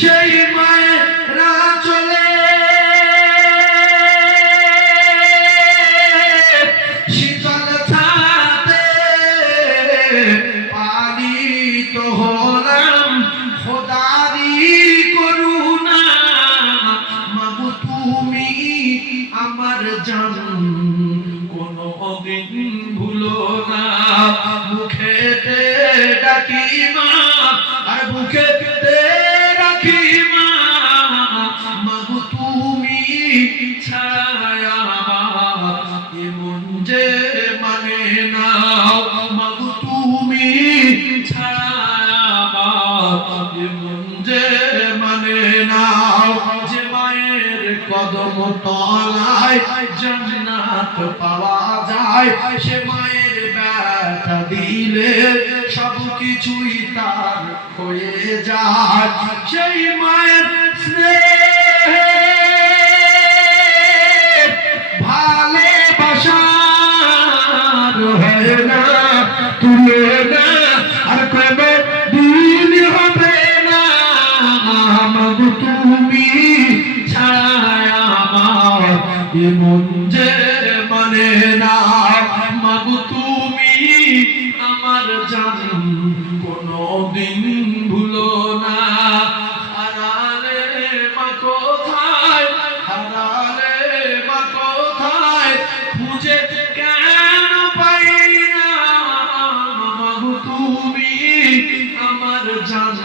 সেই মায়েরা চলে শীতল ছাতে পালিত হলাম খোদারি করুণা মাগো তুমি আমার জান কোনো দিন ভুলো না মুখেতে ডাকি মা আর বুকেতে রাখি মা মাগো তুমি ছায়া এমন যে মানে না মাগো তুমি ছায়া এমন যে মানে না যে মায়ের কদম তলায় জান্নাত পাওয়া যায় সে মায়ের ব্যথা দিলে সব কিছুই তার হয়ে যায় সেই মায়ের স্নেহে ভালোবাসার হয় না তুলে না আর কোনো দিন হবে না মাগো তুমি ছায়া আমার এমন যে মানে না মাগো তুমি আমার জান কোনো দিন ভুলো না হারালে মা কোথায় হারালে মা কোথায় খুঁজে কেন পাই না মাগো তুমি আমার জান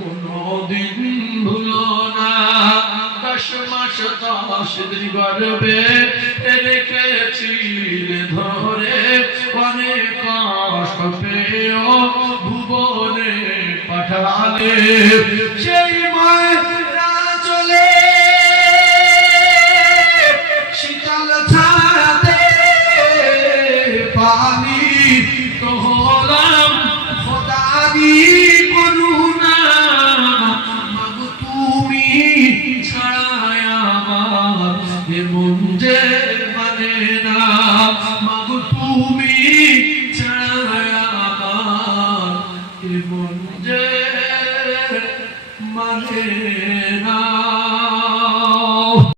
কোনো দিন ভুলো না 10 মাস 10 দিন গর্ভে রেখেছিলে ধরে অনেক কষ্ট পেয়েও ভুবনে পাঠালে সেই মা